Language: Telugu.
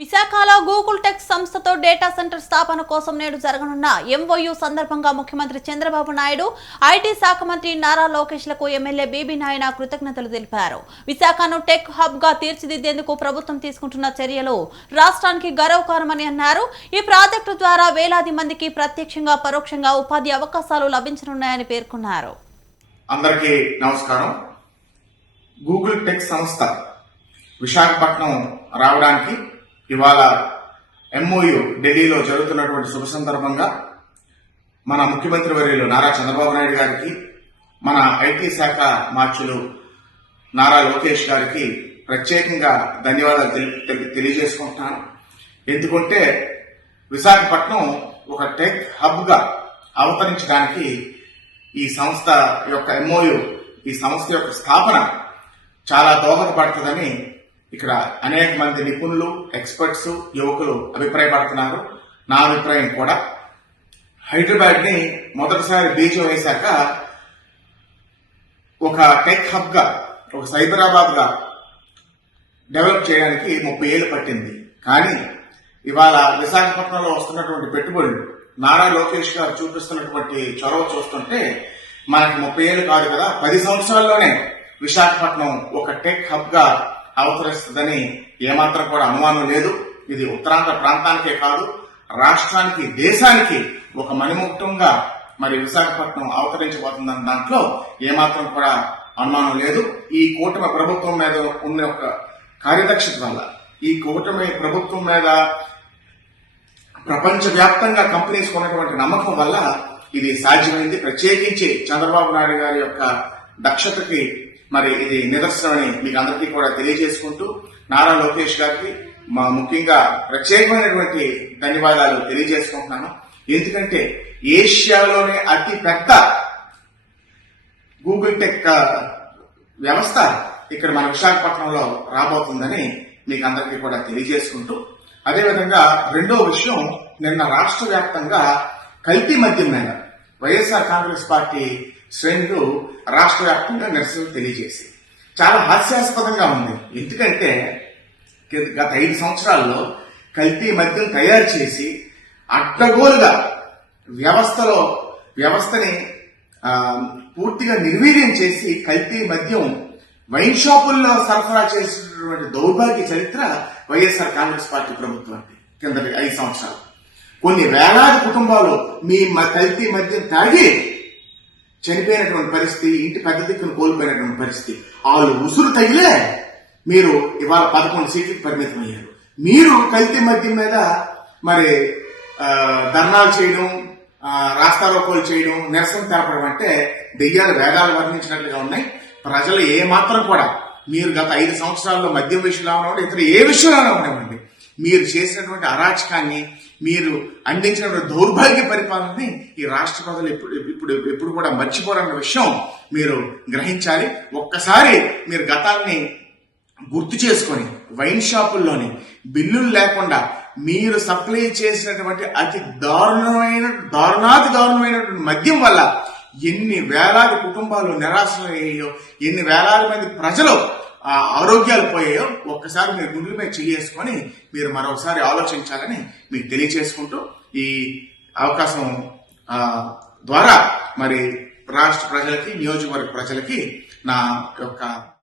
విశాఖలో గూగుల్ టెక్ సంస్థతో డేటా సెంటర్ స్థాపన కోసం నేడు జరగనున్న ఎంఓయూ సందర్భంగా ముఖ్యమంత్రి చంద్రబాబు నాయుడు ఐటీ శాఖ మంత్రి నారా లోకేష్లకు ఎమ్మెల్యే బీబీ నాయన కృతజ్ఞతలు తెలిపారు. విశాఖను టెక్ హబ్గా తీర్చిదిద్దేందుకు ప్రభుత్వం తీసుకుంటున్న చర్యలు రాష్ట్రానికి గర్వకారమని అన్నారు. ఈ ప్రాజెక్టు ద్వారా వేలాది మందికి ప్రత్యక్షంగా పరోక్షంగా ఉపాధి అవకాశాలు లభించనున్నాయని పేర్కొన్నారు. అందరికీ నమస్కారం. గూగుల్ టెక్ సంస్థ విశాఖపట్నం రావడానికి ఇవాళ ఎంఓయు ఢిల్లీలో జరుగుతున్నటువంటి శుభ సందర్భంగా మన ముఖ్యమంత్రి వర్యులు నారా చంద్రబాబు నాయుడు గారికి మన ఐటీ శాఖ మార్చులు నారా లోకేష్ గారికి ప్రత్యేకంగా ధన్యవాదాలు తెలియజేసుకుంటున్నాను. ఎందుకంటే విశాఖపట్నం ఒక టెక్ హబ్గా అవతరించడానికి ఈ సంస్థ యొక్క ఎంఓయు ఈ సంస్థ యొక్క స్థాపన చాలా దోహదపడుతుందని ఇక్కడ అనేక మంది నిపుణులు ఎక్స్పర్ట్స్ యువకులు అభిప్రాయపడుతున్నారు. నా అభిప్రాయం కూడా. హైదరాబాద్ని మొదటిసారి బీజం వేశాక ఒక టెక్ హబ్గా ఒక సైబరాబాద్గా డెవలప్ చేయడానికి ముప్పై ఏళ్ళు పట్టింది. కానీ ఇవాళ విశాఖపట్నంలో వస్తున్నటువంటి పెట్టుబడులు నారా లోకేష్ గారు చూపిస్తున్నటువంటి చొరవ చూస్తుంటే మనకి ముప్పై ఏళ్ళు కాదు కదా పది సంవత్సరాల్లోనే విశాఖపట్నం ఒక టెక్ హబ్గా అవతరిస్తుందని ఏమాత్రం కూడా అనుమానం లేదు. ఇది ఉత్తరాంధ్ర ప్రాంతానికే కాదు రాష్ట్రానికి దేశానికి ఒక మణిముక్తంగా మరి విశాఖపట్నం అవతరించబోతుందన్న దాంట్లో ఏమాత్రం కూడా అనుమానం లేదు. ఈ కూటమి ప్రభుత్వం మీద ఉన్న ఒక కార్యదక్షత వల్ల ఈ కూటమి ప్రభుత్వం మీద ప్రపంచవ్యాప్తంగా కంపెనీస్ కొన్నటువంటి నమ్మకం వల్ల ఇది సాధ్యమైంది. ప్రత్యేకించి చంద్రబాబు నాయుడు గారి యొక్క దక్షతకి మరి ఇది నిదర్శనమని మీకు అందరికీ కూడా తెలియజేసుకుంటూ నారా లోకేష్ గారికి మా ముఖ్యంగా ప్రత్యేకమైనటువంటి ధన్యవాదాలు తెలియజేసుకుంటున్నాను. ఎందుకంటే ఏషియాలోనే అతి పెద్ద గూగుల్ టెక్ వ్యవస్థ ఇక్కడ మన విశాఖపట్నంలో రాబోతుందని మీకు అందరికీ కూడా తెలియజేసుకుంటూ అదేవిధంగా రెండో విషయం నిన్న రాష్ట్ర వ్యాప్తంగా కల్తీ మద్యం మీద వైఎస్ఆర్ కాంగ్రెస్ పార్టీ శ్రేణులు రాష్ట్ర వ్యాప్తంగా నిరసనలు తెలియజేసి చాలా హాస్యాస్పదంగా ఉంది. ఎందుకంటే గత ఐదు సంవత్సరాల్లో కల్తీ మద్యం తయారు చేసి అడ్డగోలుగా వ్యవస్థలో వ్యవస్థని పూర్తిగా నిర్వీర్యం చేసి కల్తీ మద్యం వైన్ షాపుల్లో సరఫరా చేసినటువంటి దౌర్భాగ్య చరిత్ర వైఎస్ఆర్ కాంగ్రెస్ పార్టీ ప్రభుత్వానికి కిందటి ఐదు సంవత్సరాలు. కొన్ని వేలాది కుటుంబాలు మీ మ- కల్తీ మద్యం తాగి చనిపోయినటువంటి పరిస్థితి ఇంటి పెద్ద దిక్కును కోల్పోయినటువంటి పరిస్థితి. వాళ్ళు ఉసురు తగిలే మీరు ఇవాళ పదకొండు సీట్లకు పరిమితం అయ్యారు. మీరు కల్తీ మద్యం మీద మరి ధర్నాలు చేయడం ఆ, రాస్తారోకోలు చేయడం నిరసన తెలపడం అంటే దెయ్యాలు వేదాలు వర్ణించినట్లుగా ఉన్నాయి. ప్రజలు ఏ మాత్రం కూడా మీరు గత ఐదు సంవత్సరాల్లో మద్యం విషయంలో అవనివ్వండి ఇతర ఏ విషయంలో అవనివ్వండి మీరు చేసినటువంటి అరాచకాన్ని మీరు అందించిన దౌర్భాగ్య పరిపాలనని ఈ రాష్ట్ర ప్రజలు ఇప్పుడు ఇప్పుడు ఎప్పుడు కూడా మర్చిపోరన్న విషయం మీరు గ్రహించాలి. ఒక్కసారి మీరు గతాన్ని గుర్తు చేసుకొని వైన్ షాపుల్లోని బిల్లులు లేకుండా మీరు సప్లై చేసినటువంటి అతి దారుణమైన దారుణాతి దారుణమైనటువంటి మద్యం వల్ల ఎన్ని వేలాది కుటుంబాలు నిరాశలయ్యాయో ఎన్ని వేలాది మంది ప్రజలు ఆ ఆరోగ్యాలు పోయాయో ఒక్కసారి మీరు గుండెల మీద చేసుకొని మీరు మరొకసారి ఆలోచించాలని మీకు తెలియచేసుకుంటూ ఈ అవకాశం ద్వారా మరి రాష్ట్ర ప్రజలకి నియోజకవర్గ ప్రజలకి నా యొక్క